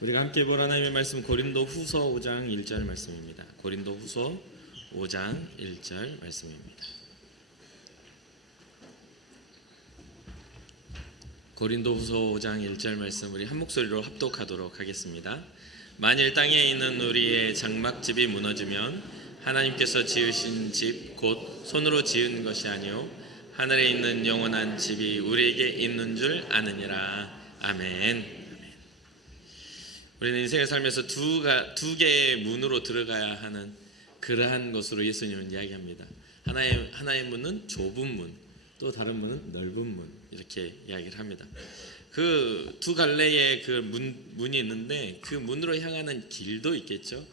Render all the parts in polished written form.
우리가 함께 볼 하나님의 말씀 고린도후서 5장 1절 말씀입니다. 고린도후서 5장 1절 말씀입니다. 고린도후서 5장 1절 말씀 우리 한 목소리로 합독하도록 하겠습니다. 만일 땅에 있는 우리의 장막집이 무너지면 하나님께서 지으신 집 곧 손으로 지은 것이 아니요 하늘에 있는 영원한 집이 우리에게 있는 줄 아느니라. 아멘. 우리는 인생을 살면서 두 개의 문으로 들어가야 하는 그러한 것으로 예수님은 이야기합니다. 하나의 문은 좁은 문, 또 다른 문은 넓은 문, 이렇게 이야기를 합니다. 그 두 갈래의 그 문이 있는데 그 문으로 향하는 길도 있겠죠.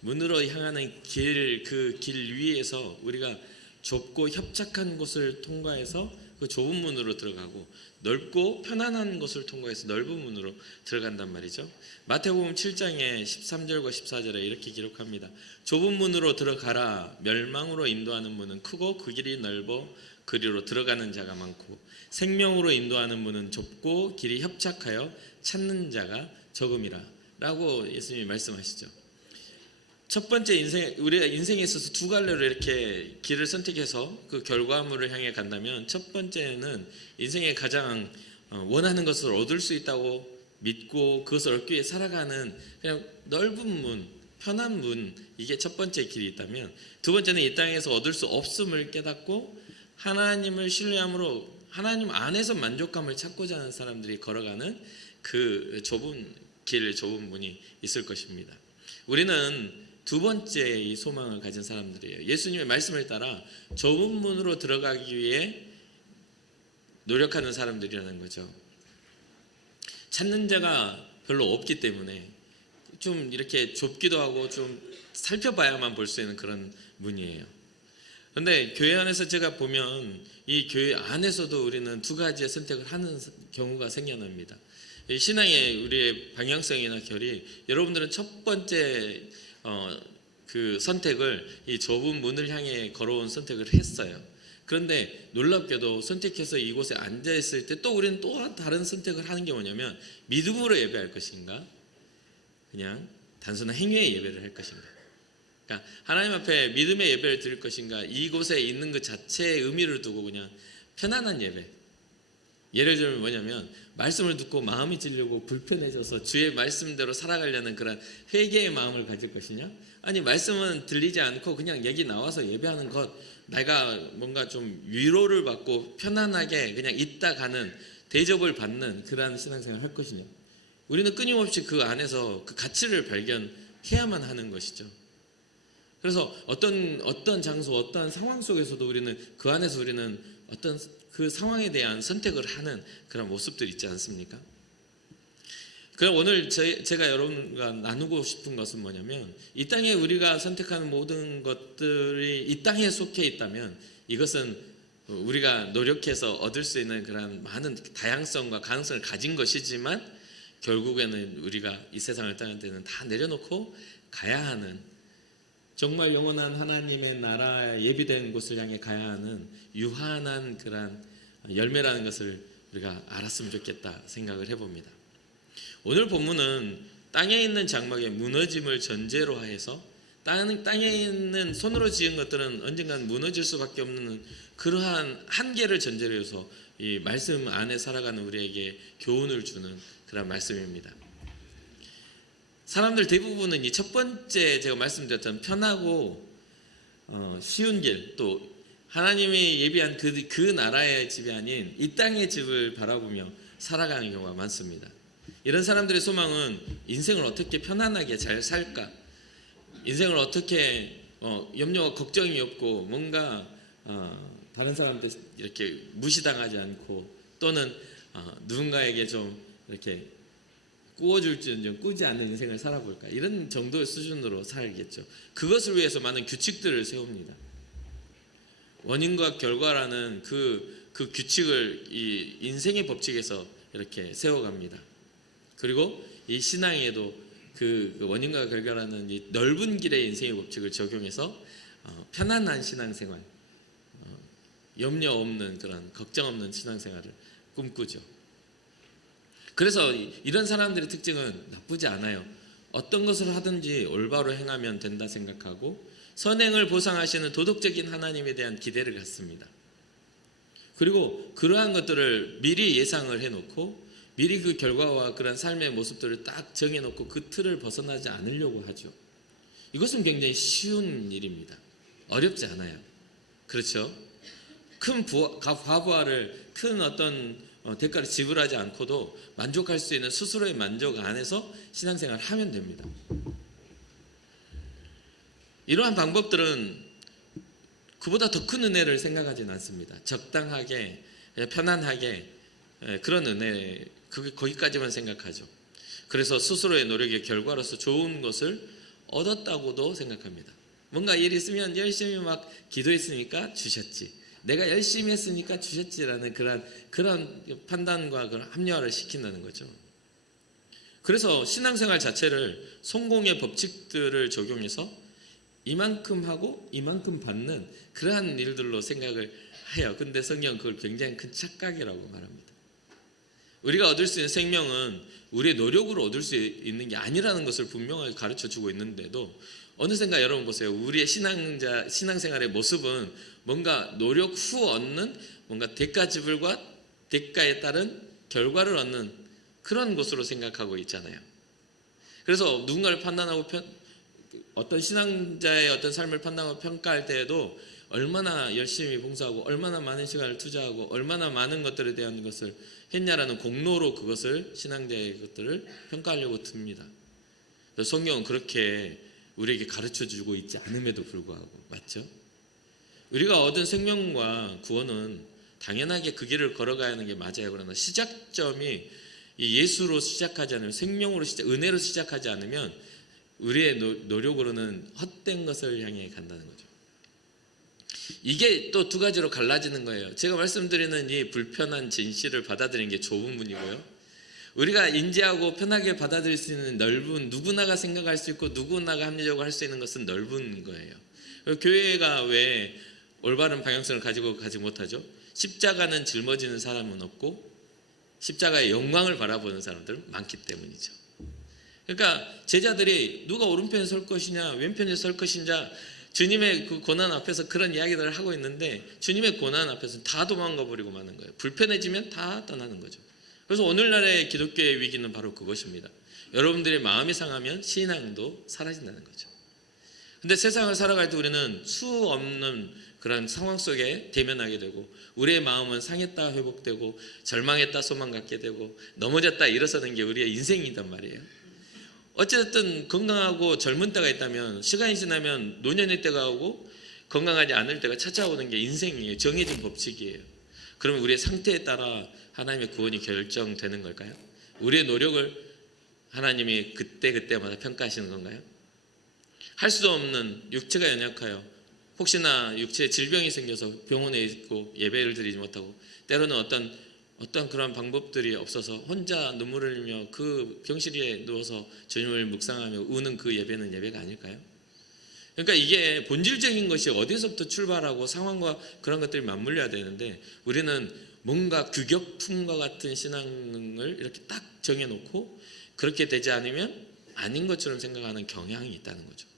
문으로 향하는 길, 그 길 위에서 우리가 좁고 협착한 곳을 통과해서 그 좁은 문으로 들어가고 넓고 편안한 곳을 통과해서 넓은 문으로 들어간단 말이죠. 마태복음 7장의 13절과 14절에 이렇게 기록합니다. 좁은 문으로 들어가라. 멸망으로 인도하는 문은 크고 그 길이 넓어 그리로 들어가는 자가 많고 생명으로 인도하는 문은 좁고 길이 협착하여 찾는 자가 적음이라 라고 예수님이 말씀하시죠. 첫 번째 우리가 인생에 있어서 두 갈래로 이렇게 길을 선택해서 그 결과물을 향해 간다면 첫 번째는 인생에 가장 원하는 것을 얻을 수 있다고 믿고 그것을 얻기 위해 살아가는 그냥 넓은 문, 편한 문, 이게 첫 번째 길이 있다면 두 번째는 이 땅에서 얻을 수 없음을 깨닫고 하나님을 신뢰함으로 하나님 안에서 만족감을 찾고자 하는 사람들이 걸어가는 그 좁은 길, 좁은 문이 있을 것입니다. 우리는 두 번째 이 소망을 가진 사람들이에요. 예수님의 말씀을 따라 좁은 문으로 들어가기 위해 노력하는 사람들이라는 거죠. 찾는 자가 별로 없기 때문에 좀 이렇게 좁기도 하고 좀 살펴봐야만 볼 수 있는 그런 문이에요. 그런데 교회 안에서 제가 보면 이 교회 안에서도 우리는 두 가지의 선택을 하는 경우가 생겨납니다. 신앙의 우리의 방향성이나 결이 여러분들은 첫 번째 그 선택을 이 좁은 문을 향해 걸어온 선택을 했어요. 그런데 놀랍게도 선택해서 이곳에 앉아있을 때 또 우리는 또 다른 선택을 하는 게 뭐냐면 믿음으로 예배할 것인가 그냥 단순한 행위의 예배를 할 것인가. 그러니까 하나님 앞에 믿음의 예배를 드릴 것인가 이곳에 있는 것 자체의 의미를 두고 그냥 편안한 예배. 예를 들면 뭐냐면 말씀을 듣고 마음이 찔리고 불편해져서 주의 말씀대로 살아가려는 그런 회개의 마음을 가질 것이냐, 아니 말씀은 들리지 않고 그냥 여기 나와서 예배하는 것, 내가 뭔가 좀 위로를 받고 편안하게 그냥 있다 가는 대접을 받는 그런 신앙생활을 할 것이냐. 우리는 끊임없이 그 안에서 그 가치를 발견해야만 하는 것이죠. 그래서 어떤 장소, 어떤 상황 속에서도 우리는 그 안에서 우리는 어떤 그 상황에 대한 선택을 하는 그런 모습들이 있지 않습니까? 그럼 오늘 제가 여러분과 나누고 싶은 것은 뭐냐면 이 땅에 우리가 선택하는 모든 것들이 이 땅에 속해 있다면 이것은 우리가 노력해서 얻을 수 있는 그런 많은 다양성과 가능성을 가진 것이지만 결국에는 우리가 이 세상을 떠날 때는 다 내려놓고 가야 하는 정말 영원한 하나님의 나라에 예비된 곳을 향해 가야 하는 유한한 그런 열매라는 것을 우리가 알았으면 좋겠다 생각을 해봅니다. 오늘 본문은 땅에 있는 장막의 무너짐을 전제로 해서 땅에 있는 손으로 지은 것들은 언젠간 무너질 수밖에 없는 그러한 한계를 전제로 해서 이 말씀 안에 살아가는 우리에게 교훈을 주는 그런 말씀입니다. 사람들 대부분은 이 첫 번째 제가 말씀드렸던 편하고 쉬운 길, 또 하나님이 예비한 그 나라의 집이 아닌 이 땅의 집을 바라보며 살아가는 경우가 많습니다. 이런 사람들의 소망은 인생을 어떻게 편안하게 잘 살까, 인생을 어떻게 염려와 걱정이 없고 뭔가 다른 사람한테 이렇게 무시당하지 않고 또는 누군가에게 좀 이렇게 꾸어줄지언정 꾸지 않는 인생을 살아볼까, 이런 정도의 수준으로 살겠죠. 그것을 위해서 많은 규칙들을 세웁니다. 원인과 결과라는 그 규칙을 이 인생의 법칙에서 이렇게 세워갑니다. 그리고 이 신앙에도 그 원인과 결과라는 이 넓은 길의 인생의 법칙을 적용해서 편안한 신앙생활, 염려 없는 그런 걱정 없는 신앙생활을 꿈꾸죠. 그래서 이런 사람들의 특징은 나쁘지 않아요. 어떤 것을 하든지 올바로 행하면 된다 생각하고 선행을 보상하시는 도덕적인 하나님에 대한 기대를 갖습니다. 그리고 그러한 것들을 미리 예상을 해놓고 미리 그 결과와 그런 삶의 모습들을 딱 정해놓고 그 틀을 벗어나지 않으려고 하죠. 이것은 굉장히 쉬운 일입니다. 어렵지 않아요. 그렇죠? 큰 과부하를 큰 어떤 대가를 지불하지 않고도 만족할 수 있는 스스로의 만족 안에서 신앙생활을 하면 됩니다. 이러한 방법들은 그보다 더 큰 은혜를 생각하지는 않습니다. 적당하게 편안하게 그런 은혜 거기까지만 생각하죠. 그래서 스스로의 노력의 결과로서 좋은 것을 얻었다고도 생각합니다. 뭔가 일이 있으면 열심히 막 기도했으니까 주셨지, 내가 열심히 했으니까 주셨지라는 그런 판단과 그런 합리화를 시킨다는 거죠. 그래서 신앙생활 자체를 성공의 법칙들을 적용해서 이만큼 하고 이만큼 받는 그러한 일들로 생각을 해요. 근데 성경은 그걸 굉장히 큰 착각이라고 말합니다. 우리가 얻을 수 있는 생명은 우리의 노력으로 얻을 수 있는 게 아니라는 것을 분명하게 가르쳐주고 있는데도 어느샌가 여러분 보세요. 우리의 신앙생활의 모습은 뭔가 노력 후 얻는 뭔가 대가 지불과 대가에 따른 결과를 얻는 그런 것으로 생각하고 있잖아요. 그래서 누군가를 판단하고 어떤 신앙자의 어떤 삶을 판단하고 평가할 때에도 얼마나 열심히 봉사하고 얼마나 많은 시간을 투자하고 얼마나 많은 것들에 대한 것을 했냐라는 공로로 그것을 신앙자의 것들을 평가하려고 듭니다. 성경은 그렇게 우리에게 가르쳐주고 있지 않음에도 불구하고 맞죠? 우리가 얻은 생명과 구원은 당연하게 그 길을 걸어가야 하는 게 맞아요. 그러나 시작점이 예수로 시작하지 않으면 생명으로 은혜로 시작하지 않으면 우리의 노력으로는 헛된 것을 향해 간다는 거죠. 이게 또 두 가지로 갈라지는 거예요. 제가 말씀드리는 이 불편한 진실을 받아들이는 게 좁은 문이고요. 우리가 인지하고 편하게 받아들일 수 있는 넓은, 누구나가 생각할 수 있고 누구나가 합리적으로 할 수 있는 것은 넓은 거예요. 교회가 왜 올바른 방향성을 가지고 가지 못하죠? 십자가는 짊어지는 사람은 없고 십자가의 영광을 바라보는 사람들은 많기 때문이죠. 그러니까 제자들이 누가 오른편에 설 것이냐 왼편에 설 것이냐 주님의 그 고난 앞에서 그런 이야기들을 하고 있는데 주님의 고난 앞에서 다 도망가 버리고 마는 거예요. 불편해지면 다 떠나는 거죠. 그래서 오늘날의 기독교의 위기는 바로 그것입니다. 여러분들의 마음이 상하면 신앙도 사라진다는 거죠. 근데 세상을 살아갈 때 우리는 수 없는 그런 상황 속에 대면하게 되고 우리의 마음은 상했다 회복되고 절망했다 소망 갖게 되고 넘어졌다 일어서는 게 우리의 인생이단 말이에요. 어쨌든 건강하고 젊은 때가 있다면 시간이 지나면 노년의 때가 오고 건강하지 않을 때가 찾아오는 게 인생이에요. 정해진 법칙이에요. 그러면 우리의 상태에 따라 하나님의 구원이 결정되는 걸까요? 우리의 노력을 하나님이 그때마다 평가하시는 건가요? 할 수도 없는 육체가 연약하여 혹시나 육체에 질병이 생겨서 병원에 있고 예배를 드리지 못하고 때로는 어떤 그런 방법들이 없어서 혼자 눈물을 흘리며 그 병실에 누워서 주님을 묵상하며 우는 그 예배는 예배가 아닐까요? 그러니까 이게 본질적인 것이 어디서부터 출발하고 상황과 그런 것들이 맞물려야 되는데 우리는 뭔가 규격품과 같은 신앙을 이렇게 딱 정해놓고 그렇게 되지 않으면 아닌 것처럼 생각하는 경향이 있다는 거죠.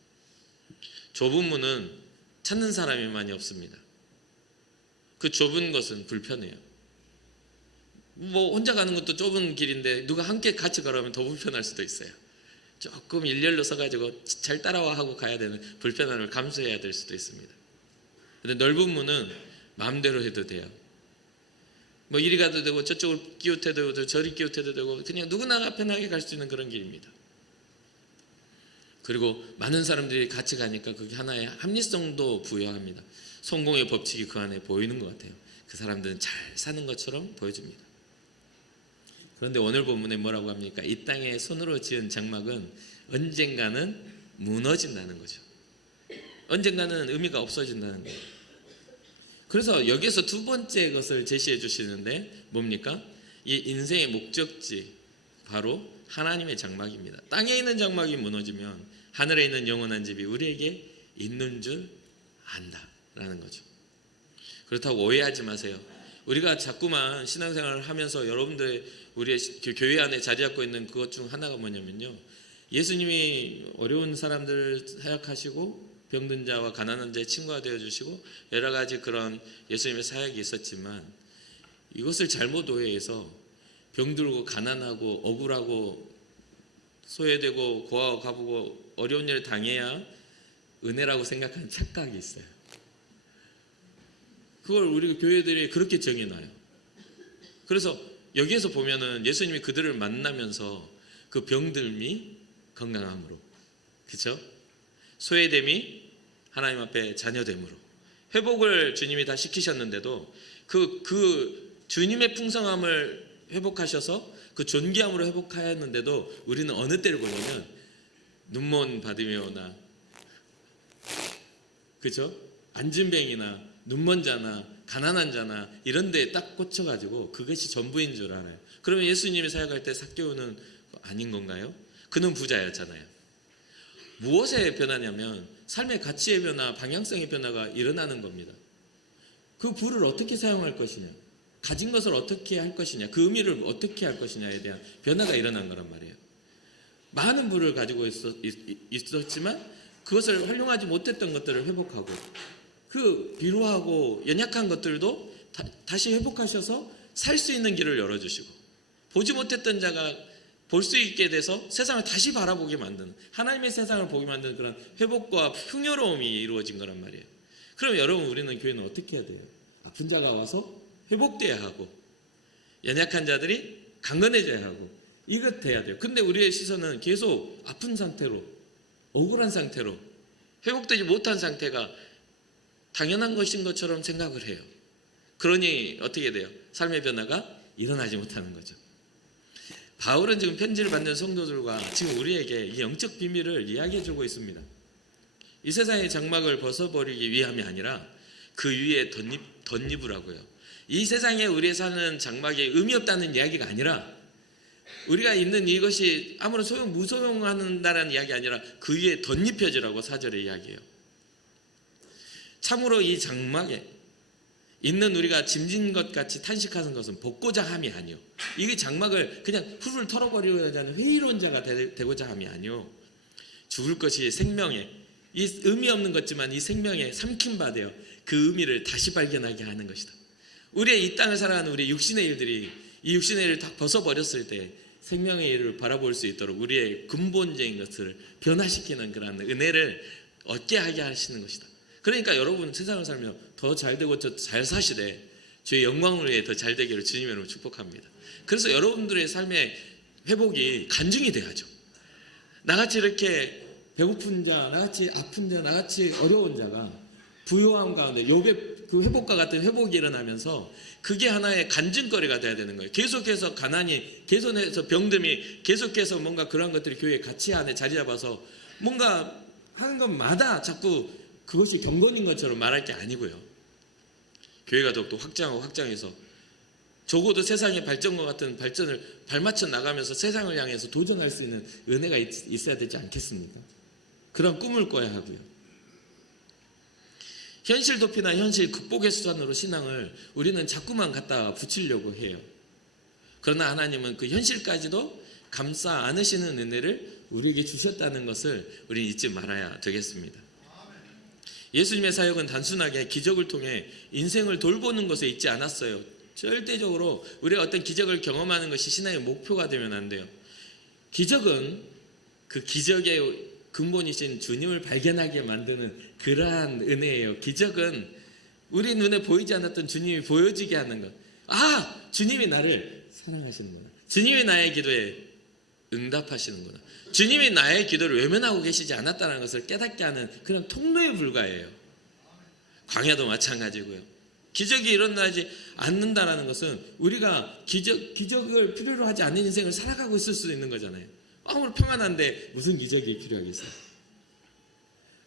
좁은 문은 찾는 사람이 많이 없습니다. 그 좁은 것은 불편해요. 혼자 가는 것도 좁은 길인데 누가 함께 같이 걸어가면 더 불편할 수도 있어요. 조금 일렬로 서가지고 잘 따라와 하고 가야 되는 불편함을 감수해야 될 수도 있습니다. 근데 넓은 문은 마음대로 해도 돼요. 이리 가도 되고 저쪽을 끼웃해도 되고 저리 끼웃해도 되고 그냥 누구나 편하게 갈 수 있는 그런 길입니다. 그리고 많은 사람들이 같이 가니까 그게 하나의 합리성도 부여합니다. 성공의 법칙이 그 안에 보이는 것 같아요. 그 사람들은 잘 사는 것처럼 보여집니다. 그런데 오늘 본문에 뭐라고 합니까? 이 땅에 손으로 지은 장막은 언젠가는 무너진다는 거죠. 언젠가는 의미가 없어진다는 거예요. 그래서 여기에서 두 번째 것을 제시해 주시는데 뭡니까? 이 인생의 목적지 바로 하나님의 장막입니다. 땅에 있는 장막이 무너지면 하늘에 있는 영원한 집이 우리에게 있는 줄 안다라는 거죠. 그렇다고 오해하지 마세요. 우리가 자꾸만 신앙생활을 하면서 여러분들의 우리의 교회 안에 자리 잡고 있는 그것 중 하나가 뭐냐면요, 예수님이 어려운 사람들을 사역하시고 병든 자와 가난한 자의 친구가 되어주시고 여러 가지 그런 예수님의 사역이 있었지만, 이것을 잘못 오해해서 병들고 가난하고 억울하고 소외되고 고아와 가보고 어려운 일을 당해야 은혜라고 생각하는 착각이 있어요. 그걸 우리 교회들이 그렇게 정해놔요. 그래서 여기에서 보면은 예수님이 그들을 만나면서 그 병듦이 건강함으로, 그렇죠? 소외됨이 하나님 앞에 자녀됨으로, 회복을 주님이 다 시키셨는데도 그 주님의 풍성함을 회복하셔서 그 존귀함으로 회복하였는데도 우리는 어느 때를 보냐면 눈먼 바디메오나, 그죠? 안진뱅이나 눈먼 자나 가난한 자나 이런 데에 딱 꽂혀가지고 그것이 전부인 줄 알아요. 그러면 예수님이 사역할 때 삭개오는 아닌 건가요? 그는 부자였잖아요. 무엇에 변하냐면 삶의 가치의 변화, 방향성의 변화가 일어나는 겁니다. 그 부를 어떻게 사용할 것이냐, 가진 것을 어떻게 할 것이냐, 그 의미를 어떻게 할 것이냐에 대한 변화가 일어난 거란 말이에요. 많은 부를 가지고 있었지만 그것을 활용하지 못했던 것들을 회복하고, 그 비루하고 연약한 것들도 다시 회복하셔서 살 수 있는 길을 열어주시고, 보지 못했던 자가 볼 수 있게 돼서 세상을 다시 바라보게 만드는, 하나님의 세상을 보게 만드는 그런 회복과 풍요로움이 이루어진 거란 말이에요. 그럼 여러분, 우리는 교회는 어떻게 해야 돼요? 아픈 자가 와서 회복돼야 하고, 연약한 자들이 강건해져야 하고, 이것 돼야 돼요. 근데 우리의 시선은 계속 아픈 상태로, 억울한 상태로, 회복되지 못한 상태가 당연한 것인 것처럼 생각을 해요. 그러니 어떻게 돼요? 삶의 변화가 일어나지 못하는 거죠. 바울은 지금 편지를 받는 성도들과 지금 우리에게 이 영적 비밀을 이야기해주고 있습니다. 이 세상의 장막을 벗어버리기 위함이 아니라 그 위에 덧입으라고요. 이 세상에 우리의 사는 장막이 의미 없다는 이야기가 아니라, 우리가 있는 이것이 아무런 무소용한다는 이야기 아니라 그 위에 덧입혀지라고 4절에 이야기해요. 참으로 이 장막에 있는 우리가 짐진 것 같이 탄식하는 것은 벗고자 함이 아니요, 이게 장막을 그냥 훌훌 털어버리고자 하는 회의로운 자가 되고자 함이 아니요, 죽을 것이 생명에, 이 의미 없는 것지만 이 생명에 삼킨 바 되어 그 의미를 다시 발견하게 하는 것이다. 우리의 이 땅을 살아가는 우리 육신의 일들이, 이 육신의 일을 다 벗어버렸을 때 생명의 일을 바라볼 수 있도록 우리의 근본적인 것을 변화시키는 그런 은혜를 얻게 하게 하시는 것이다. 그러니까 여러분, 세상을 살면 더 잘되고 더 잘 사시되 주의 영광을 위해 더 잘되기를 주님의 이름으로 축복합니다. 그래서 여러분들의 삶의 회복이 간증이 돼야죠. 나같이 이렇게 배고픈 자, 나같이 아픈 자, 나같이 어려운 자가 부요함 가운데 욥의 그 회복과 같은 회복이 일어나면서 그게 하나의 간증거리가 돼야 되는 거예요. 계속해서 가난이, 계속해서 병듦이, 계속해서 뭔가 그런 것들이 교회 가치 안에 자리 잡아서 뭔가 하는 것마다 자꾸 그것이 경건인 것처럼 말할 게 아니고요. 교회가 더욱더 확장하고 확장해서 적어도 세상의 발전과 같은 발전을 발맞춰 나가면서 세상을 향해서 도전할 수 있는 은혜가 있어야 되지 않겠습니까? 그런 꿈을 꿔야 하고요. 현실 도피나 현실 극복의 수단으로 신앙을 우리는 자꾸만 갖다 붙이려고 해요. 그러나 하나님은 그 현실까지도 감싸 안으시는 은혜를 우리에게 주셨다는 것을 우리는 잊지 말아야 되겠습니다. 예수님의 사역은 단순하게 기적을 통해 인생을 돌보는 것에 있지 않았어요. 절대적으로 우리가 어떤 기적을 경험하는 것이 신앙의 목표가 되면 안 돼요. 기적은 그 기적의 근본이신 주님을 발견하게 만드는 그러한 은혜예요. 기적은 우리 눈에 보이지 않았던 주님이 보여지게 하는 것. 아! 주님이 나를 사랑하시는구나. 주님이 나의 기도에 응답하시는구나. 주님이 나의 기도를 외면하고 계시지 않았다는 것을 깨닫게 하는 그런 통로에 불과해요. 광야도 마찬가지고요. 기적이 일어나지 않는다는 것은 우리가 기적을 필요로 하지 않는 인생을 살아가고 있을 수도 있는 거잖아요. 아무리 평안한데 무슨 기적이 필요하겠어요?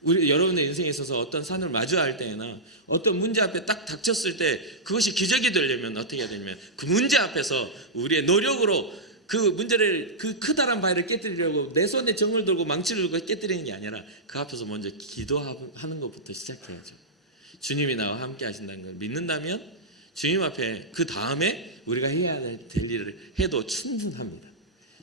여러분의 인생에 있어서 어떤 산을 마주할 때나 어떤 문제 앞에 딱 닥쳤을 때 그것이 기적이 되려면 어떻게 해야 되냐면 그 문제 앞에서 우리의 노력으로 그 문제를, 그 크다란 바위를 깨뜨리려고 내 손에 정을 들고 망치를 들고 깨뜨리는 게 아니라 그 앞에서 먼저 기도하는 것부터 시작해야죠. 주님이 나와 함께 하신다는 걸 믿는다면 주님 앞에 그 다음에 우리가 해야 될 일을 해도 충분합니다.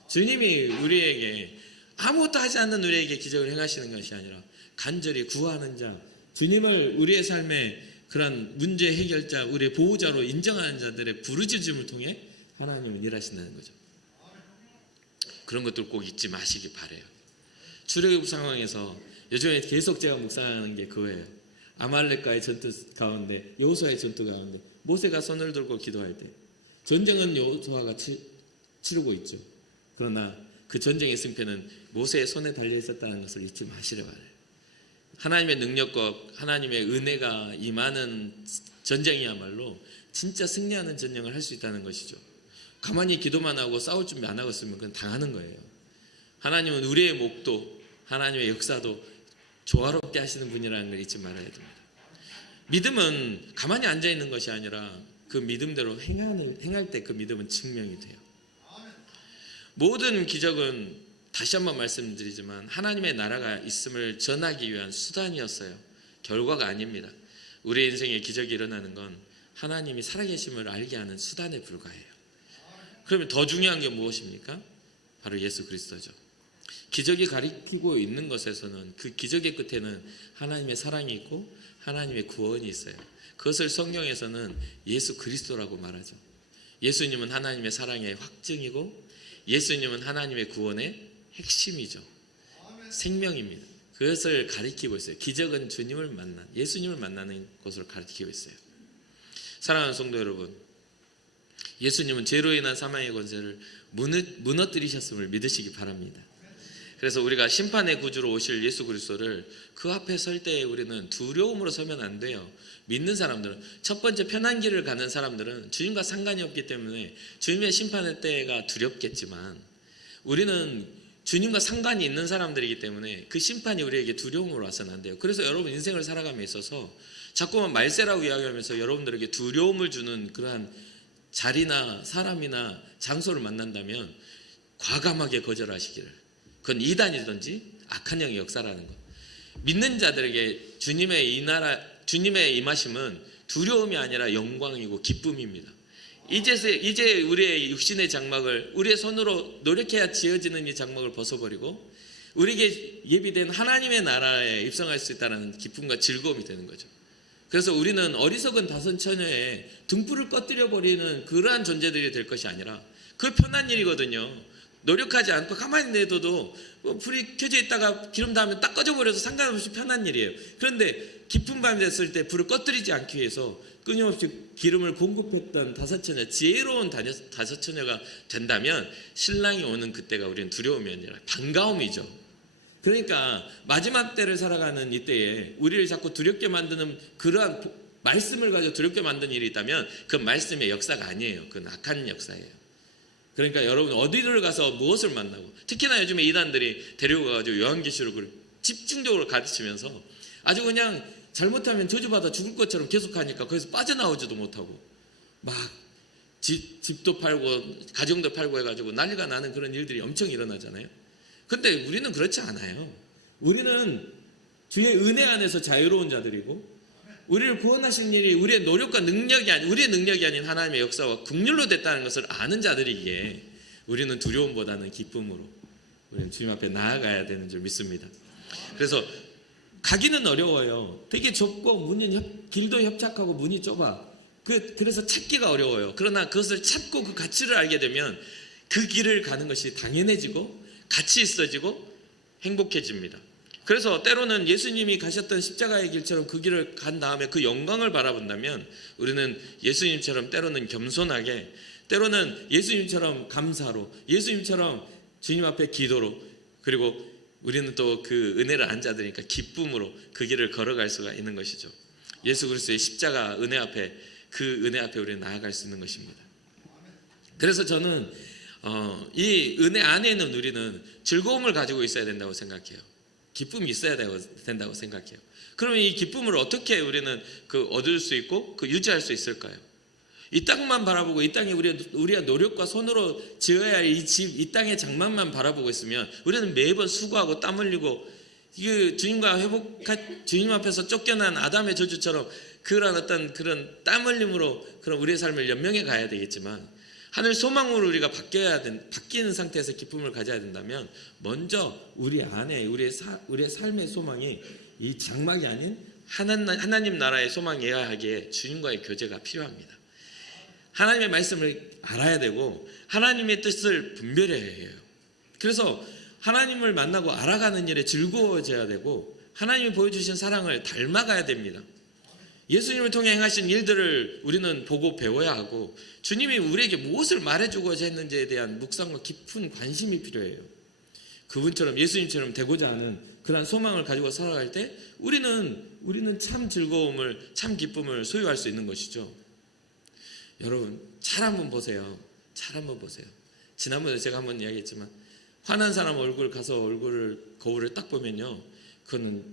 주님이 우리에게 아무것도 하지 않는 우리에게 기적을 행하시는 것이 아니라 간절히 구하는 자, 주님을 우리의 삶의 그런 문제 해결자, 우리의 보호자로 인정하는 자들의 부르짖음을 통해 하나님은 일하신다는 거죠. 그런 것들 꼭 잊지 마시기 바래요. 출애굽 상황에서 요즘에 계속 제가 묵상하는 게 그거예요. 아말렉과의 전투 가운데, 여호수아의 전투 가운데 모세가 손을 들고 기도할 때 전쟁은 여호수아가 치르고 있죠. 그러나 그 전쟁의 승패는 모세의 손에 달려 있었다는 것을 잊지 마시려 바래요. 하나님의 능력과 하나님의 은혜가 임하는 전쟁이야말로 진짜 승리하는 전쟁을 할 수 있다는 것이죠. 가만히 기도만 하고 싸울 준비 안 하고 있으면 그건 당하는 거예요. 하나님은 우리의 목도 하나님의 역사도 조화롭게 하시는 분이라는 걸 잊지 말아야 됩니다. 믿음은 가만히 앉아있는 것이 아니라 그 믿음대로 행할 때 그 믿음은 증명이 돼요. 모든 기적은 다시 한번 말씀드리지만 하나님의 나라가 있음을 전하기 위한 수단이었어요. 결과가 아닙니다. 우리 인생에 기적이 일어나는 건 하나님이 살아계심을 알게 하는 수단에 불과해요. 그러면 더 중요한 게 무엇입니까? 바로 예수 그리스도죠. 기적이 가리키고 있는 것에서는 그 기적의 끝에는 하나님의 사랑이 있고 하나님의 구원이 있어요. 그것을 성경에서는 예수 그리스도라고 말하죠. 예수님은 하나님의 사랑의 확증이고 예수님은 하나님의 구원의 핵심이죠. 생명입니다. 그것을 가리키고 있어요. 기적은 예수님을 만나는 것으로 가리키고 있어요. 사랑하는 성도 여러분, 예수님은 죄로 인한 사망의 권세를 무너뜨리셨음을 믿으시기 바랍니다. 그래서 우리가 심판의 구주로 오실 예수 그리스도를 그 앞에 설 때에 우리는 두려움으로 서면 안 돼요. 믿는 사람들은, 첫 번째 편한 길을 가는 사람들은 주님과 상관이 없기 때문에 주님의 심판의 때가 두렵겠지만, 우리는 주님과 상관이 있는 사람들이기 때문에 그 심판이 우리에게 두려움으로 와서는 안 돼요. 그래서 여러분 인생을 살아감에 있어서 자꾸만 말세라고 이야기하면서 여러분들에게 두려움을 주는 그러한 자리나 사람이나 장소를 만난다면 과감하게 거절하시기를. 그건 이단이든지 악한 영의 역사라는 것. 믿는 자들에게 주님의 임하심은 두려움이 아니라 영광이고 기쁨입니다. 이제 우리의 육신의 장막을 우리의 손으로 노력해야 지어지는 이 장막을 벗어버리고 우리에게 예비된 하나님의 나라에 입성할 수 있다는 기쁨과 즐거움이 되는 거죠. 그래서 우리는 어리석은 다선 처녀의 등불을 꺼뜨려 버리는 그러한 존재들이 될 것이 아니라, 그 편한 일이거든요. 노력하지 않고 가만히 내둬도 불이 켜져 있다가 기름 닿으면 딱 꺼져버려서 상관없이 편한 일이에요. 그런데 깊은 밤이 됐을 때 불을 꺼뜨리지 않기 위해서 끊임없이 기름을 공급했던 다섯처녀, 지혜로운 다섯처녀가 된다면 신랑이 오는 그때가 우리는 두려움이 아니라 반가움이죠. 그러니까 마지막 때를 살아가는 이때에 우리를 자꾸 두렵게 만드는 그러한 말씀을 가지고 두렵게 만드는 일이 있다면 그 말씀의 역사가 아니에요. 그건 악한 역사예요. 그러니까 여러분 어디를 가서 무엇을 만나고, 특히나 요즘에 이단들이 데리고 가가지고 요한계시록을 집중적으로 가르치면서 아주 그냥 잘못하면 저주받아 죽을 것처럼 계속하니까 거기서 빠져나오지도 못하고 막 집도 팔고 가정도 팔고 해가지고 난리가 나는 그런 일들이 엄청 일어나잖아요. 근데 우리는 그렇지 않아요. 우리는 주의 은혜 안에서 자유로운 자들이고, 우리를 구원하신 일이 우리의 노력과 능력이 아닌 하나님의 역사와 긍휼로 됐다는 것을 아는 자들이기에 우리는 두려움보다는 기쁨으로 우리는 주님 앞에 나아가야 되는 줄 믿습니다. 그래서 가기는 어려워요. 되게 좁고 길도 협착하고 문이 좁아. 그래서 찾기가 어려워요. 그러나 그것을 찾고 그 가치를 알게 되면 그 길을 가는 것이 당연해지고 가치 있어지고 행복해집니다. 그래서 때로는 예수님이 가셨던 십자가의 길처럼 그 길을 간 다음에 그 영광을 바라본다면 우리는 예수님처럼 때로는 겸손하게, 때로는 예수님처럼 감사로, 예수님처럼 주님 앞에 기도로, 그리고 우리는 또 그 은혜를 안 자들으니까 기쁨으로 그 길을 걸어갈 수가 있는 것이죠. 예수 그리스도의 십자가 은혜 앞에, 그 은혜 앞에 우리는 나아갈 수 있는 것입니다. 그래서 저는 이 은혜 안에 있는 우리는 즐거움을 가지고 있어야 된다고 생각해요. 기쁨이 있어야 된다고 생각해요. 그러면 이 기쁨을 어떻게 우리는 얻을 수 있고 유지할 수 있을까요? 이 땅만 바라보고 이 땅에 우리가 노력과 손으로 지어야 할 이 집, 이 땅의 장막만 바라보고 있으면 우리는 매번 수고하고 땀 흘리고 주님 앞에서 쫓겨난 아담의 저주처럼 그런 어떤 그런 땀 흘림으로 그런 우리의 삶을 연명해 가야 되겠지만, 하늘 소망으로 우리가 바뀌는 상태에서 기쁨을 가져야 된다면 먼저 우리 안에 우리의 삶의 소망이 이 장막이 아닌 하나님 나라의 소망이어야 하기에 주님과의 교제가 필요합니다. 하나님의 말씀을 알아야 되고 하나님의 뜻을 분별해야 해요. 그래서 하나님을 만나고 알아가는 일에 즐거워져야 되고 하나님이 보여주신 사랑을 닮아가야 됩니다. 예수님을 통해 행하신 일들을 우리는 보고 배워야 하고 주님이 우리에게 무엇을 말해주고자 했는지에 대한 묵상과 깊은 관심이 필요해요. 그분처럼 예수님처럼 되고자 하는 그런 소망을 가지고 살아갈 때 우리는 참 즐거움을, 참 기쁨을 소유할 수 있는 것이죠. 여러분, 잘 한번 보세요. 잘 한번 보세요. 지난번에 제가 한번 이야기했지만 화난 사람 얼굴 가서 거울을 딱 보면요, 그거는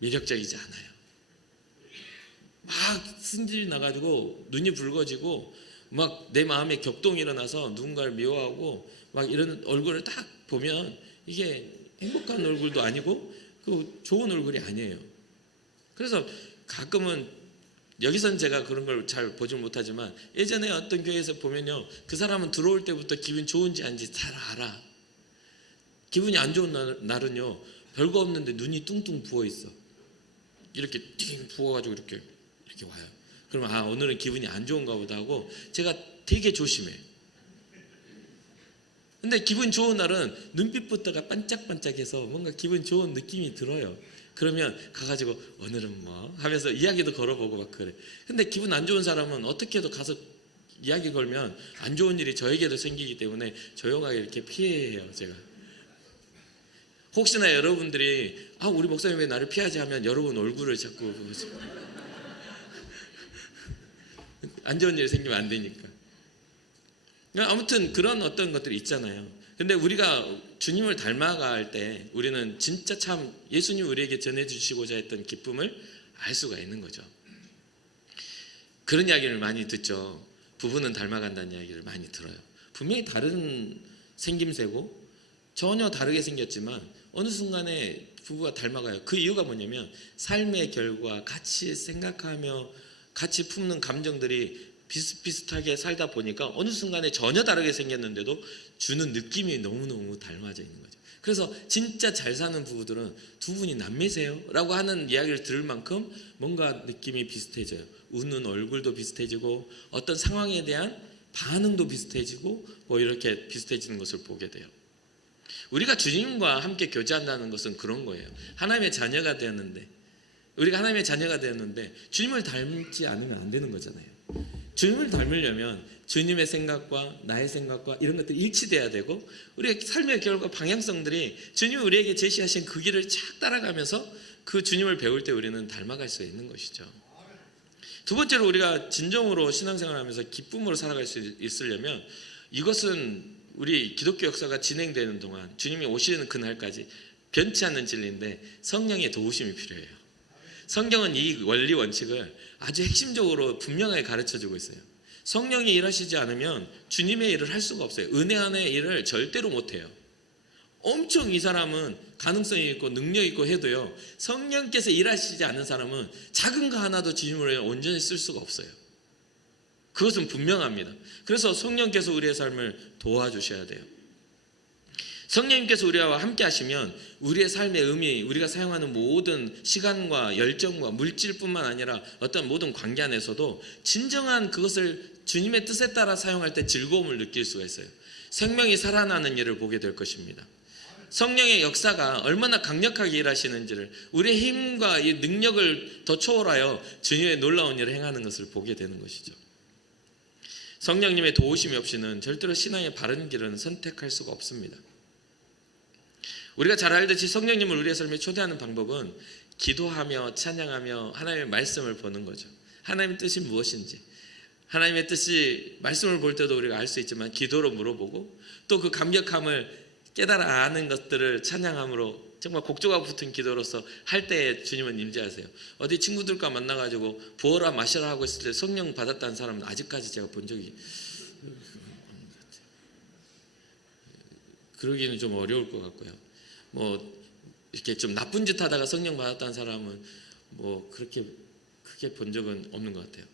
매력적이지 않아요. 막 승질이 나가지고 눈이 붉어지고 막 내 마음에 격동이 일어나서 누군가를 미워하고 막 이런 얼굴을 딱 보면 이게 행복한 얼굴도 아니고 그 좋은 얼굴이 아니에요. 그래서 가끔은 여기선 제가 그런 걸 잘 보지 못하지만 예전에 어떤 교회에서 보면요, 그 사람은 들어올 때부터 기분 좋은지 아닌지 잘 알아. 기분이 안 좋은 날은요, 별거 없는데 눈이 뚱뚱 부어 있어. 이렇게 띵 부어가지고 이렇게 와요. 그러면 오늘은 기분이 안 좋은가 보다 하고 제가 되게 조심해. 근데 기분 좋은 날은 눈빛부터가 반짝반짝해서 뭔가 기분 좋은 느낌이 들어요. 그러면 가가지고 오늘은 뭐 하면서 이야기도 걸어보고 막 그래. 근데 기분 안 좋은 사람은 어떻게 해도 가서 이야기 걸면 안 좋은 일이 저에게도 생기기 때문에 조용하게 이렇게 피해요, 제가. 혹시나 여러분들이 우리 목사님 왜 나를 피하지 하면 여러분 얼굴을 자꾸 안 좋은 일이 생기면 안 되니까. 아무튼 그런 어떤 것들이 있잖아요. 근데 우리가 주님을 닮아갈 때 우리는 진짜 참 예수님 우리에게 전해주시고자 했던 기쁨을 알 수가 있는 거죠. 그런 이야기를 많이 듣죠. 부부는 닮아간다는 이야기를 많이 들어요. 분명히 다른 생김새고 전혀 다르게 생겼지만 어느 순간에 부부가 닮아가요. 그 이유가 뭐냐면 삶의 결과, 같이 생각하며 같이 품는 감정들이 비슷비슷하게 살다 보니까 어느 순간에 전혀 다르게 생겼는데도 주는 느낌이 너무너무 닮아져 있는 거죠. 그래서 진짜 잘 사는 부부들은 두 분이 남매세요? 라고 하는 이야기를 들을 만큼 뭔가 느낌이 비슷해져요. 웃는 얼굴도 비슷해지고 어떤 상황에 대한 반응도 비슷해지고 뭐 이렇게 비슷해지는 것을 보게 돼요. 우리가 주님과 함께 교제한다는 것은 그런 거예요. 하나님의 자녀가 되었는데 우리가 하나님의 자녀가 되었는데 주님을 닮지 않으면 안 되는 거잖아요. 주님을 닮으려면 주님의 생각과 나의 생각과 이런 것들이 일치돼야 되고 우리의 삶의 결과 방향성들이 주님이 우리에게 제시하신 그 길을 착 따라가면서 그 주님을 배울 때 우리는 닮아갈 수 있는 것이죠. 두 번째로 우리가 진정으로 신앙생활하면서 기쁨으로 살아갈 수 있으려면 이것은 우리 기독교 역사가 진행되는 동안 주님이 오시는 그날까지 변치 않는 진리인데 성령의 도우심이 필요해요. 성경은 이 원리 원칙을 아주 핵심적으로 분명하게 가르쳐주고 있어요. 성령이 일하시지 않으면 주님의 일을 할 수가 없어요. 은혜 안의 일을 절대로 못해요. 엄청 이 사람은 가능성이 있고 능력이 있고 해도요, 성령께서 일하시지 않는 사람은 작은 거 하나도 주님을 온전히 쓸 수가 없어요. 그것은 분명합니다. 그래서 성령께서 우리의 삶을 도와주셔야 돼요. 성령님께서 우리와 함께 하시면 우리의 삶의 의미, 우리가 사용하는 모든 시간과 열정과 물질뿐만 아니라 어떤 모든 관계 안에서도 진정한 그것을 주님의 뜻에 따라 사용할 때 즐거움을 느낄 수가 있어요. 생명이 살아나는 일을 보게 될 것입니다. 성령의 역사가 얼마나 강력하게 일하시는지를, 우리의 힘과 이 능력을 더 초월하여 주님의 놀라운 일을 행하는 것을 보게 되는 것이죠. 성령님의 도우심이 없이는 절대로 신앙의 바른 길은 선택할 수가 없습니다. 우리가 잘 알듯이 성령님을 우리의 삶에 초대하는 방법은 기도하며 찬양하며 하나님의 말씀을 보는 거죠. 하나님의 뜻이 무엇인지, 하나님의 뜻이 말씀을 볼 때도 우리가 알 수 있지만 기도로 물어보고 또 그 감격함을 깨달아 아는 것들을 찬양함으로 정말 곡조가 붙은 기도로서 할 때에 주님은 임재하세요. 어디 친구들과 만나가지고 부어라 마셔라 하고 있을 때 성령 받았다는 사람은 아직까지 제가 본 적이, 그러기는 좀 어려울 것 같고요. 뭐 이렇게 좀 나쁜 짓 하다가 성령 받았다는 사람은 뭐 그렇게 크게 본 적은 없는 것 같아요.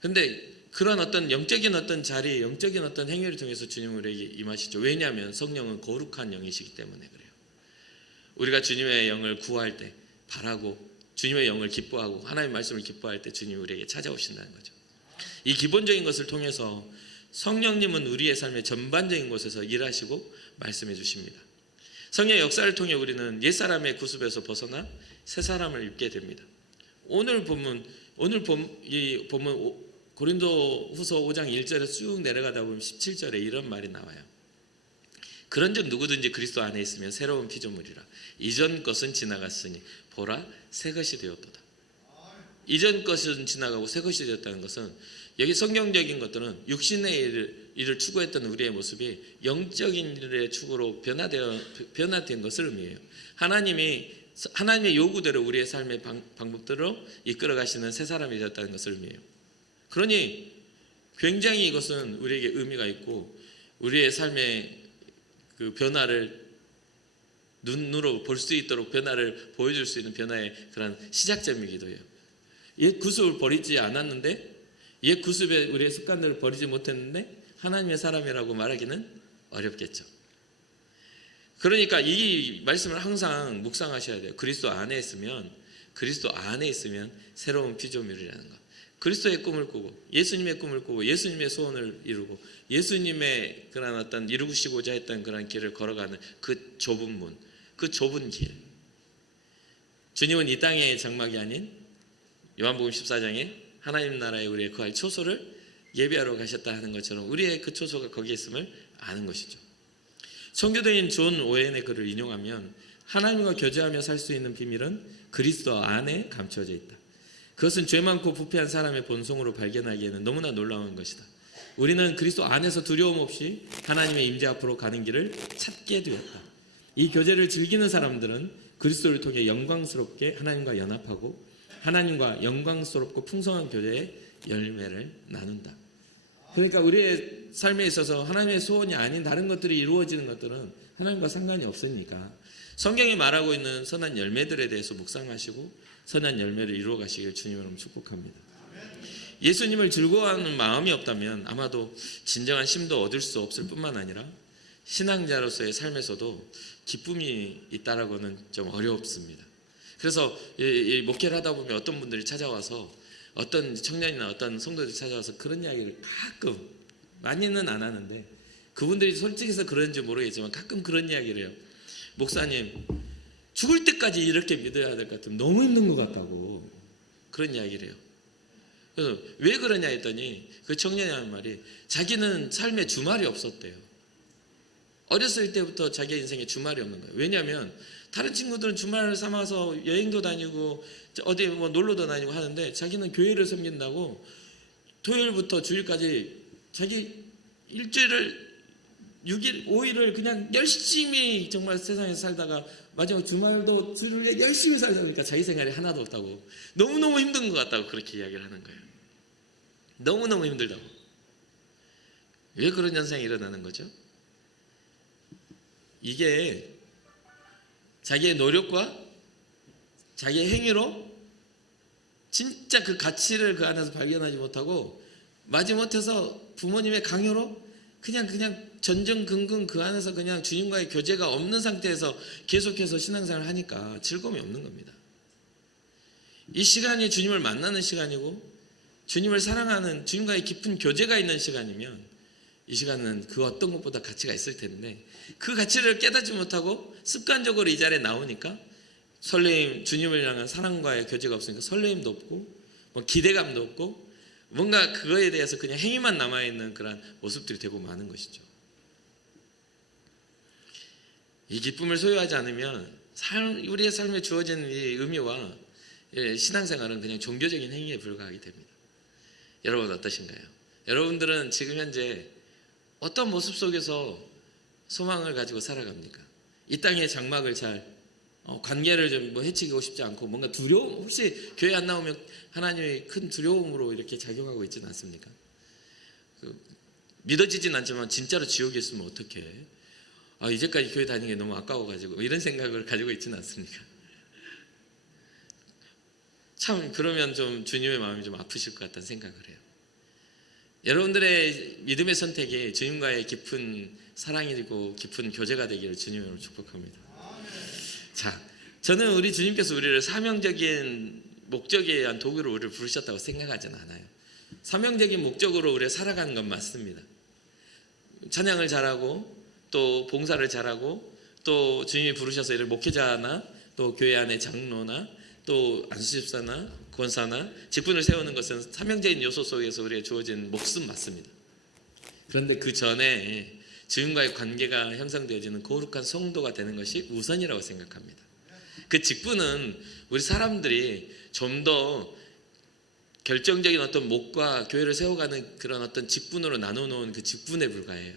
근데 그런 어떤 영적인 어떤 자리, 영적인 어떤 행위를 통해서 주님 우리에게 임하시죠. 왜냐하면 성령은 거룩한 영이시기 때문에 그래요. 우리가 주님의 영을 구할 때, 바라고 주님의 영을 기뻐하고 하나님의 말씀을 기뻐할 때 주님이 우리에게 찾아오신다는 거죠. 이 기본적인 것을 통해서 성령님은 우리의 삶의 전반적인 곳에서 일하시고 말씀해 주십니다. 성령의 역사를 통해 우리는 옛사람의 구습에서 벗어나 새 사람을 입게 됩니다. 오늘 본문 고린도후서 5장 1절에 쭉 내려가다 보면 17절에 이런 말이 나와요. 그런즉 누구든지 그리스도 안에 있으면 새로운 피조물이라. 이전 것은 지나갔으니 보라 새 것이 되었도다. 이전 것은 지나가고 새 것이 되었다는 것은 여기 성경적인 것들은 육신의 일을 추구했던 우리의 모습이 영적인 일의 추구로 변화된 것을 의미해요. 하나님의 요구대로 우리의 삶의 방법대로 이끌어 가시는 새 사람이 되었다는 것을 의미해요. 그러니 굉장히 이것은 우리에게 의미가 있고 우리의 삶의 그 변화를 눈으로 볼 수 있도록 변화를 보여줄 수 있는 변화의 그런 시작점이기도 해요. 옛 구습을 버리지 않았는데, 옛 구습에 우리의 습관들을 버리지 못했는데 하나님의 사람이라고 말하기는 어렵겠죠. 그러니까 이 말씀을 항상 묵상하셔야 돼요. 그리스도 안에 있으면 새로운 피조물이라는 것. 그리스도의 꿈을 꾸고 예수님의 꿈을 꾸고 예수님의 소원을 이루고 예수님의 그런 어떤 이루시고자 했던 그런 길을 걸어가는 그 좁은 문, 그 좁은 길. 주님은 이 땅의 장막이 아닌 요한복음 14장에 하나님 나라에 우리의 거할 초소를 예비하러 가셨다 하는 것처럼 우리의 그 초소가 거기에 있음을 아는 것이죠. 선교도인 존 오웬의 글을 인용하면 하나님과 교제하며 살 수 있는 비밀은 그리스도 안에 감춰져 있다. 그것은 죄 많고 부패한 사람의 본성으로 발견하기에는 너무나 놀라운 것이다. 우리는 그리스도 안에서 두려움 없이 하나님의 임재 앞으로 가는 길을 찾게 되었다. 이 교제를 즐기는 사람들은 그리스도를 통해 영광스럽게 하나님과 연합하고 하나님과 영광스럽고 풍성한 교제의 열매를 나눈다. 그러니까 우리의 삶에 있어서 하나님의 소원이 아닌 다른 것들이 이루어지는 것들은 하나님과 상관이 없으니까 성경이 말하고 있는 선한 열매들에 대해서 묵상하시고 선한 열매를 이루어 가시길 주님으로 축복합니다. 예수님을 즐거워하는 마음이 없다면 아마도 진정한 쉼도 얻을 수 없을 뿐만 아니라 신앙자로서의 삶에서도 기쁨이 있다라고는 좀 어렵습니다. 그래서 이 목회를 하다 보면 어떤 분들이 찾아와서 어떤 청년이나 어떤 성도들이 찾아와서 그런 이야기를 가끔, 많이는 안 하는데 그분들이 솔직해서 그런지 모르겠지만 가끔 그런 이야기를 해요. 목사님, 죽을 때까지 이렇게 믿어야 될 것 같으면 너무 힘든 것 같다고 그런 이야기를 해요. 그래서 왜 그러냐 했더니 그 청년이 하는 말이 자기는 삶에 주말이 없었대요. 어렸을 때부터 자기 인생에 주말이 없는 거예요. 왜냐하면 다른 친구들은 주말을 삼아서 여행도 다니고 어디 뭐 놀러도 다니고 하는데 자기는 교회를 섬긴다고 토요일부터 주일까지 자기 일주일을 6일, 5일을 그냥 열심히 정말 세상에서 살다가 마지막 주말도 주일에 열심히 살다 보니까 자기 생활이 하나도 없다고 너무너무 힘든 것 같다고 그렇게 이야기를 하는 거예요. 너무너무 힘들다고. 왜 그런 현상이 일어나는 거죠? 이게 자기의 노력과 자기의 행위로 진짜 그 가치를 그 안에서 발견하지 못하고 마지못해서 부모님의 강요로 그냥 전전긍긍 그 안에서 그냥 주님과의 교제가 없는 상태에서 계속해서 신앙생활을 하니까 즐거움이 없는 겁니다. 이 시간이 주님을 만나는 시간이고 주님을 사랑하는 주님과의 깊은 교제가 있는 시간이면 이 시간은 그 어떤 것보다 가치가 있을 텐데 그 가치를 깨닫지 못하고 습관적으로 이 자리에 나오니까 설레임, 주님을 향한 사랑과의 교제가 없으니까 설레임도 없고 뭐 기대감도 없고 뭔가 그거에 대해서 그냥 행위만 남아있는 그런 모습들이 되고 마는 것이죠. 이 기쁨을 소유하지 않으면 우리의 삶에 주어지는 이 의미와 신앙생활은 그냥 종교적인 행위에 불과하게 됩니다. 여러분 어떠신가요? 여러분들은 지금 현재 어떤 모습 속에서 소망을 가지고 살아갑니까? 이 땅의 장막을 잘 관계를 좀 뭐 해치고 싶지 않고 뭔가 두려움, 혹시 교회 안 나오면 하나님의 큰 두려움으로 이렇게 작용하고 있지는 않습니까? 믿어지진 않지만 진짜로 지옥에 있으면 어떡해? 이제까지 교회 다니는 게 너무 아까워가지고 이런 생각을 가지고 있지는 않습니까? 참 그러면 좀 주님의 마음이 좀 아프실 것 같다는 생각을 해요. 여러분들의 믿음의 선택이 주님과의 깊은 사랑이고 깊은 교제가 되기를 주님으로 축복합니다. 자, 저는 우리 주님께서 우리를 사명적인 목적에 의한 도구로 우리를 부르셨다고 생각하지는 않아요. 사명적인 목적으로 우리가 살아가는 건 맞습니다. 찬양을 잘하고 또 봉사를 잘하고 또 주님이 부르셔서 이를 목회자나 또 교회 안의 장로나 또 안수집사나 권사나 직분을 세우는 것은 사명적인 요소 속에서 우리가 주어진 몫은 맞습니다. 그런데 그 전에 주님과의 관계가 형성되어지는 거룩한 성도가 되는 것이 우선이라고 생각합니다. 그 직분은 우리 사람들이 좀 더 결정적인 어떤 목과 교회를 세워가는 그런 어떤 직분으로 나눠놓은 그 직분에 불과해요.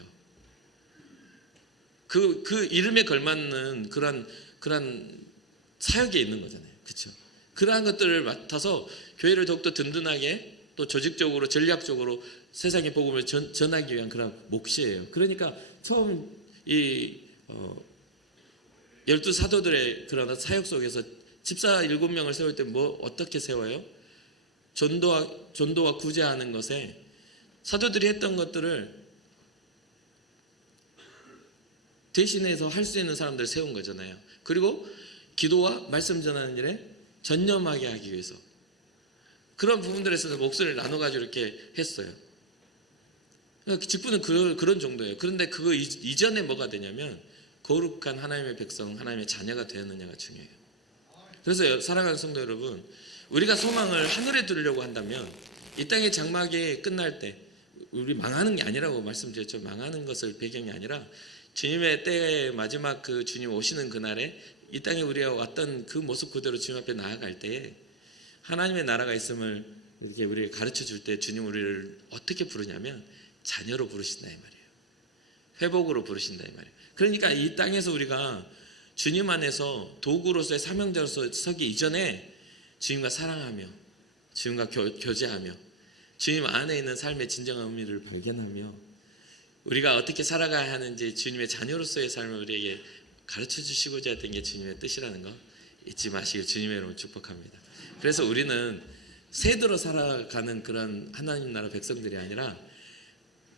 그 이름에 걸맞는 그런 사역에 있는 거잖아요. 그렇죠? 그러한 것들을 맡아서 교회를 더욱더 든든하게 또 조직적으로 전략적으로 세상의 복음을 전하기 위한 그런 몫이에요. 그러니까 처음 이 12사도들의 그런 사역 속에서 집사 7명을 세울 때 어떻게 세워요? 전도와 구제하는 것에 사도들이 했던 것들을 대신해서 할 수 있는 사람들을 세운 거잖아요. 그리고 기도와 말씀 전하는 일에 전념하게 하기 위해서 그런 부분들에서 목소리를 나눠가지고 이렇게 했어요. 직분은 그런 정도예요. 그런데 그거 이전에 뭐가 되냐면 거룩한 하나님의 백성, 하나님의 자녀가 되었느냐가 중요해요. 그래서 사랑하는 성도 여러분, 우리가 소망을 하늘에 두려고 한다면 이 땅의 장막이 끝날 때 우리 망하는 게 아니라고 말씀드렸죠. 망하는 것을 배경이 아니라 주님의 때의 마지막 그 주님 오시는 그날에 이 땅에 우리가 왔던 그 모습 그대로 주님 앞에 나아갈 때에 하나님의 나라가 있음을 이렇게 우리에게 가르쳐 줄 때 주님 우리를 어떻게 부르냐면 자녀로 부르신다 이 말이에요. 회복으로 부르신다 이 말이에요. 그러니까 이 땅에서 우리가 주님 안에서 도구로서의 사명자로서 서기 이전에 주님과 사랑하며 주님과 교제하며 주님 안에 있는 삶의 진정한 의미를 발견하며 우리가 어떻게 살아가야 하는지 주님의 자녀로서의 삶을 우리에게 가르쳐 주시고자 했던 게 주님의 뜻이라는 거 잊지 마시길 주님의 이름으로 축복합니다. 그래서 우리는 새들어 살아가는 그런 하나님 나라 백성들이 아니라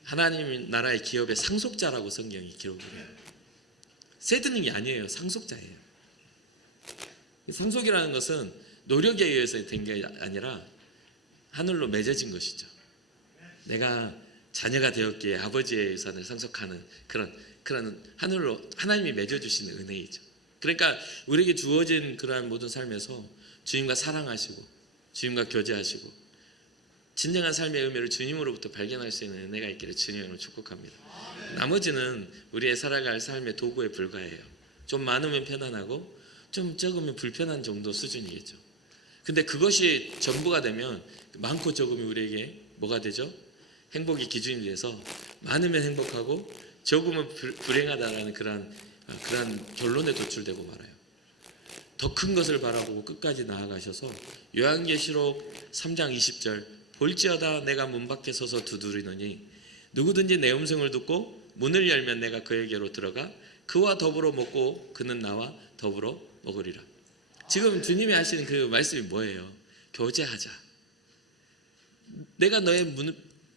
하나님 나라의 기업의 상속자라고 성경이 기록을 해요. 새드는 게 아니에요. 상속자예요. 상속이라는 것은 노력에 의해서 된 게 아니라 하늘로 맺어진 것이죠. 내가 자녀가 되었기에 아버지의 유산을 상속하는 그런 하늘로 하나님이 맺어주시는 은혜이죠. 그러니까 우리에게 주어진 그러한 모든 삶에서 주님과 사랑하시고 주님과 교제하시고 진정한 삶의 의미를 주님으로부터 발견할 수 있는 은혜가 있기를 주님으로 축복합니다. 나머지는 우리의 살아갈 삶의 도구에 불과해요. 좀 많으면 편안하고 좀 적으면 불편한 정도 수준이겠죠. 근데 그것이 전부가 되면 많고 적음이 우리에게 뭐가 되죠? 행복의 기준이 돼서 많으면 행복하고 적으면 불행하다라는 그러한 결론에 도출되고 말아요. 더 큰 것을 바라보고 끝까지 나아가셔서 요한계시록 3장 20절 볼지어다 내가 문 밖에 서서 두드리노니 누구든지 내 음성을 듣고 문을 열면 내가 그에게로 들어가 그와 더불어 먹고 그는 나와 더불어 먹으리라. 지금 주님이 하시는 그 말씀이 뭐예요? 교제하자. 내가 너의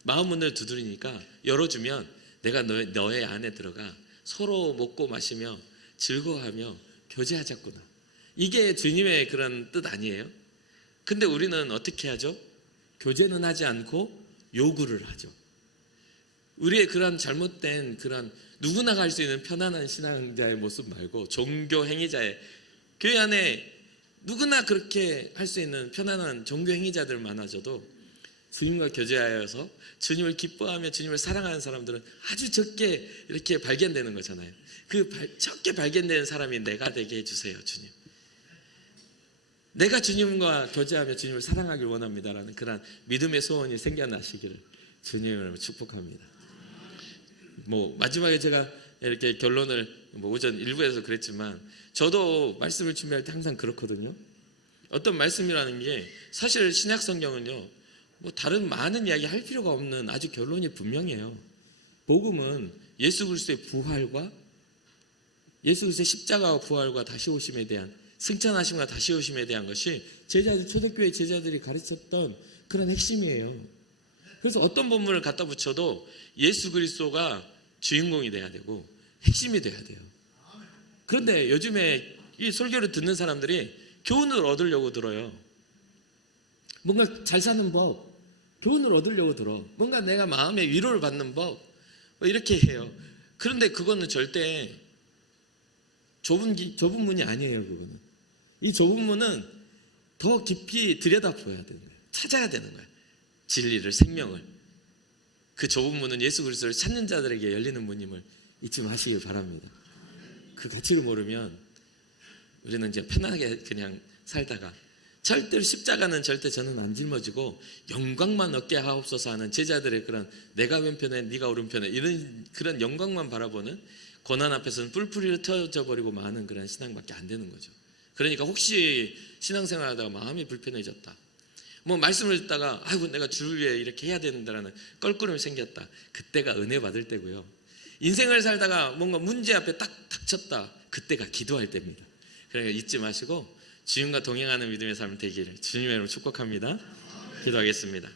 마음 문을 두드리니까 열어주면 내가 너의 안에 들어가 서로 먹고 마시며 즐거워하며 교제하자꾸나. 이게 주님의 그런 뜻 아니에요? 근데 우리는 어떻게 하죠? 교제는 하지 않고 요구를 하죠. 우리의 그런 잘못된 그런 누구나 갈 수 있는 편안한 신앙자의 모습 말고 종교 행위자의 교회 안에 누구나 그렇게 할 수 있는 편안한 종교 행위자들만아져도 주님과 교제하여서 주님을 기뻐하며 주님을 사랑하는 사람들은 아주 적게 이렇게 발견되는 거잖아요. 적게 발견되는 사람이 내가 되게 해주세요, 주님. 내가 주님과 교제하며 주님을 사랑하길 원합니다라는 그런 믿음의 소원이 생겨나시기를 주님으로 축복합니다. 마지막에 제가 이렇게 결론을 오전 1부에서 그랬지만 저도 말씀을 준비할 때 항상 그렇거든요. 어떤 말씀이라는 게 사실 신약 성경은요 다른 많은 이야기 할 필요가 없는 아주 결론이 분명해요. 복음은 예수 그리스도의 부활과 예수 그리스도의 십자가와 부활과 다시 오심에 대한 승천하심과 다시 오심에 대한 것이 제자들, 초대교회 제자들이 가르쳤던 그런 핵심이에요. 그래서 어떤 본문을 갖다 붙여도 예수 그리스도가 주인공이 돼야 되고 핵심이 돼야 돼요. 그런데 요즘에 이 설교를 듣는 사람들이 교훈을 얻으려고 들어요. 뭔가 잘 사는 법, 교훈을 얻으려고 들어. 뭔가 내가 마음의 위로를 받는 법, 뭐 이렇게 해요. 그런데 그거는 절대 좁은 문이 아니에요. 그거는. 이 좁은 문은 더 깊이 들여다보아야 되는 거예요. 찾아야 되는 거예요. 진리를, 생명을. 그 좁은 문은 예수 그리스도를 찾는 자들에게 열리는 문임을 잊지 마시길 바랍니다. 그 가치를 모르면 우리는 이제 편하게 그냥 살다가 절대로 십자가는 절대 저는 안 짊어지고 영광만 얻게 하옵소서 하는 제자들의 그런 내가 왼편에 네가 오른편에 이런 그런 영광만 바라보는 고난 앞에서는 뿔뿔이 흩어져 버리고 마는 그런 신앙밖에 안 되는 거죠. 그러니까 혹시 신앙생활하다가 마음이 불편해졌다, 뭐 말씀을 듣다가 아이고 내가 주를 위해 이렇게 해야 된다라는 껄끄러움이 생겼다, 그때가 은혜 받을 때고요. 인생을 살다가 뭔가 문제 앞에 딱 닥쳤다, 그때가 기도할 때입니다. 그러니까 잊지 마시고 주님과 동행하는 믿음의 삶 되기를 주님의 이름으로 축복합니다. 기도하겠습니다.